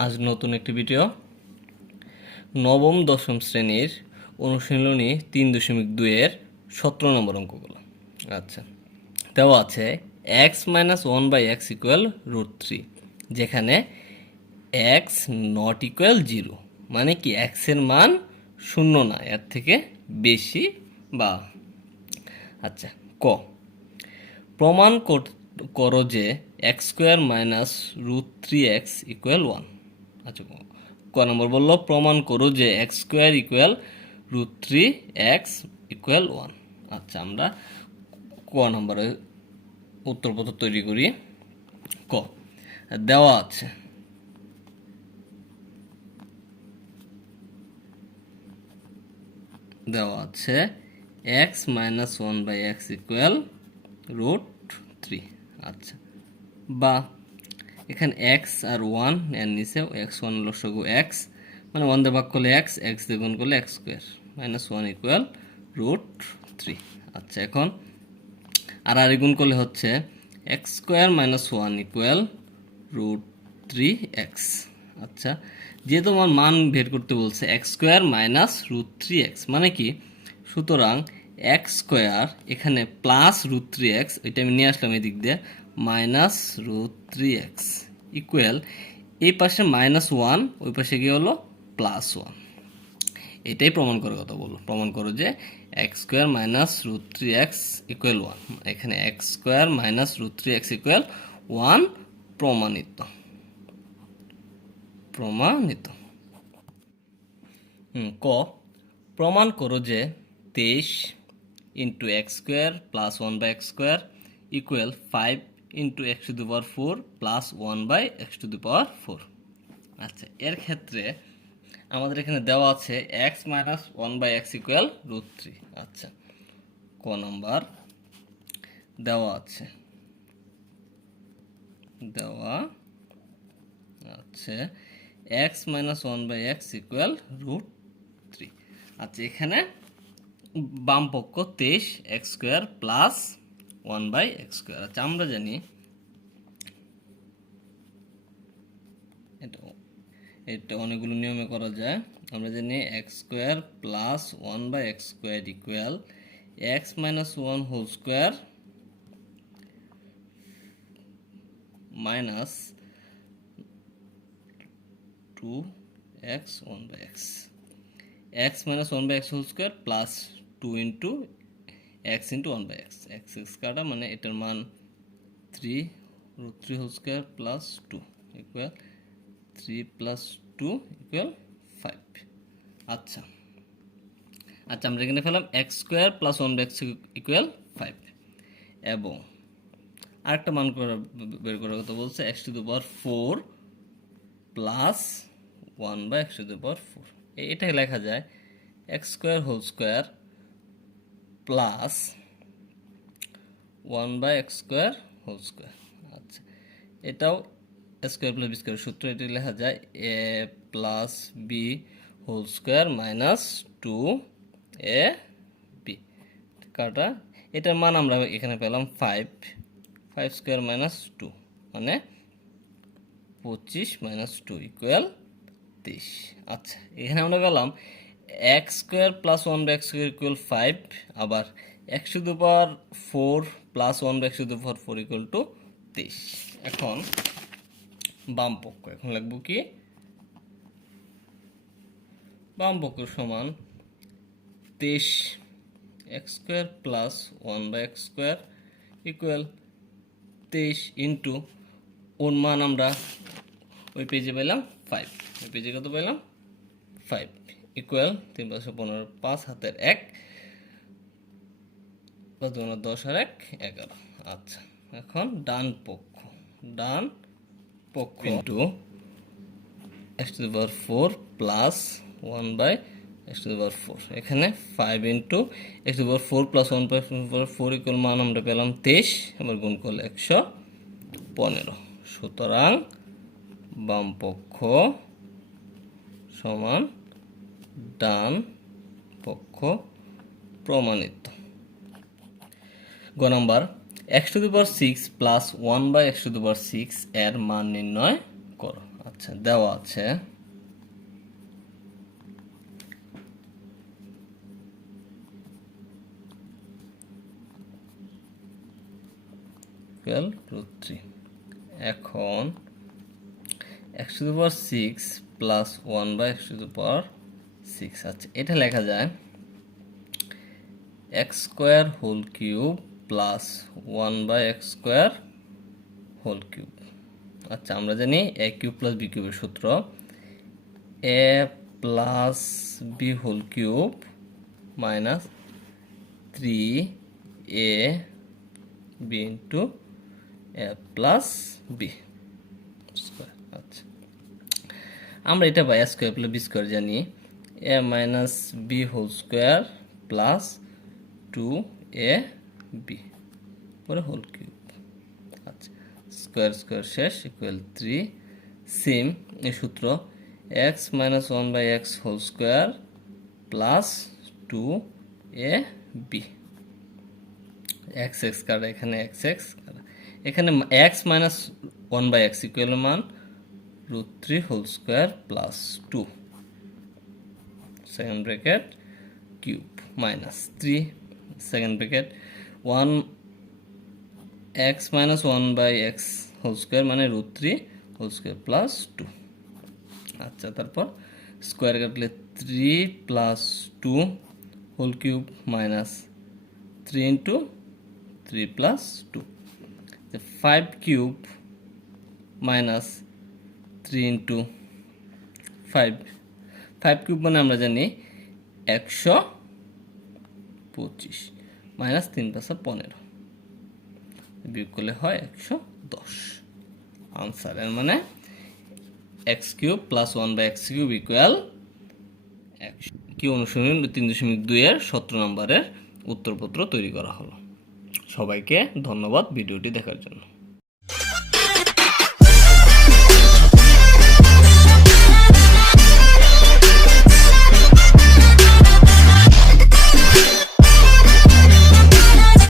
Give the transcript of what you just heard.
আজ নতুন একটি ভিডিও নবম দশম শ্রেণীর অনুশীলনী 3.2 এর 17 নম্বর অঙ্কগুলো। আচ্ছা, দেওয়া আছে x - 1/x √3, যেখানে x নট ইকুয়াল 0, মানে কি x এর মান 0 না, এর থেকে বেশি বা। আচ্ছা, ক প্রমাণ করো যে x² - √3x = 1। আচ্ছা, ক নম্বর বললো প্রমাণ করো যে x² = √3x = 1। আচ্ছা, আমরা ক নম্বরে উত্তরপত্র তৈরি করি। ক দেওয়া আছে x - 1/x = √3। আচ্ছা, বা এখানে x আর 1 এর নিচে x1 লসাগু x, মানে 1 দিয়ে ভাগ করলে x দিয়ে গুণ করলে x² -1 = √3। আচ্ছা, এখন আর গুণ করলে হচ্ছে x² - 1 = √3x। আচ্ছা, যেহেতু আমার মান বের করতে বলছে x² - √3x, মানে কি, সুতরাং x² এখানে প্লাস √3x, এটা আমি নিয়ে আসলাম এদিক দিয়ে, -√3x ইকুয়াল এই পাশে -1, ওই পাশে গিয়ে হলো +1। এটাই প্রমাণ করার কথা বললো। প্রমাণ করো যে x² - √3x = 1, এখানে x² - √3x = 1 প্রমাণিত। ক প্রমাণ করো যে 23 × x² + 1/x² = 5 × x⁴ + 1/x⁴। আচ্ছা, এর ক্ষেত্রে আমাদের এখানে দেওয়া আছে x - 1/x = √3। আচ্ছা, ক নাম্বার দেওয়া আছে x - 1/x = √3। আচ্ছা, এখানে বাম পক্ষ 23 x² + 1/x²। আচ্ছা, আমরা জানি এটা অনেকগুলো নিয়মে করা যায়। আমরা জানি x² + 1/x² = x - 1² - 2x 1/x, x - 1/x² + 2 × x × 1/x, x কাটা, মানে এটার মান 3 √3² + 2 = 3 + 2 = 5। আচ্ছা, আমরা এখানে পেলাম x² + 1/x = 5, এবং আরেকটা মান বের করার কথা বলছে x⁴ + 1/x⁴। এটাকে লেখা যায় x² ² + 1/x²²। আচ্ছা, এটাও স্কোয়ার প্লাস বি স্কোয়ার সূত্র, এটি লেখা যায় a + b² - 2ab কাটা। এটার মান আমরা এখানে পেলাম 5 5² - 2, মানে 25 - 2 = 23। আচ্ছা, এখানে আমরা পেলাম x² + 1/x² = 5, আবার x⁴ + 1/x⁴ = 23। এখন বাম পক্ষ, এখন লিখব কি, বাম পক্ষ সমান 23 x² + 1/x² = 23 ইন্টু ওর মান আমরা ওই পেজে পেলাম 5, ওই পেজে কত পেলাম 5 ইকুয়াল 3 × 15 5 হাতের 1 5 × 10 আর 1 11। আচ্ছা, এখন ডান পক্ষ ইন্টু x⁴ + 1/x⁴, এখানে 5 × x⁴ + 1/x⁴ = মান আমরা পেলাম 23, আবার গুণ করলে 115। সুতরাং বাম পক্ষ সমান ডান পক্ষ প্রমাণিত। গ নাম্বার x⁴ + 1/x⁴ এর মান নির্ণয় করো। আচ্ছা দেওয়া আছে √3। এখন x⁶ প্লাস 1/x⁶। আচ্ছা এটা লেখা যায় x² প্লাস 1/x²। আচ্ছা আমরা জানি a³ প্লাস b³ এর সূত্র a plus b³ minus 3ab into a plus b square. আচ্ছা আমরা এটা পাই a² প্লাস b² জানি a minus b² plus 2ab পরে হোল3। আচ্ছা স্কোয়ার স্কোয়ার শেষ ইকুয়াল 3। সেম এই সূত্র x minus 1/x² plus 2ab x কাটা এখানে x কাটা এখানে x মাইনাস 1/x ইকুয়াল মান √3² plus 2 second bracket cube minus 3 second bracket 1x minus 1/x² মানে √3² প্লাস 2। আচ্ছা তারপর স্কোয়ার কাটলে 3 plus 2³ minus 3 into 3 plus 2 5³ minus 3 into 5³ মানে আমরা জানি 125 মাইনাস 3×15 বিয়োগ করলে হয় 110। আনসার এর মানে x³ প্লাস 1/x³ ইকুয়াল 100। কি অনুশীলনী 3.2 এর 17 নম্বরের উত্তরপত্র তৈরি করা হলো। সবাইকে ধন্যবাদ ভিডিওটি দেখার জন্য।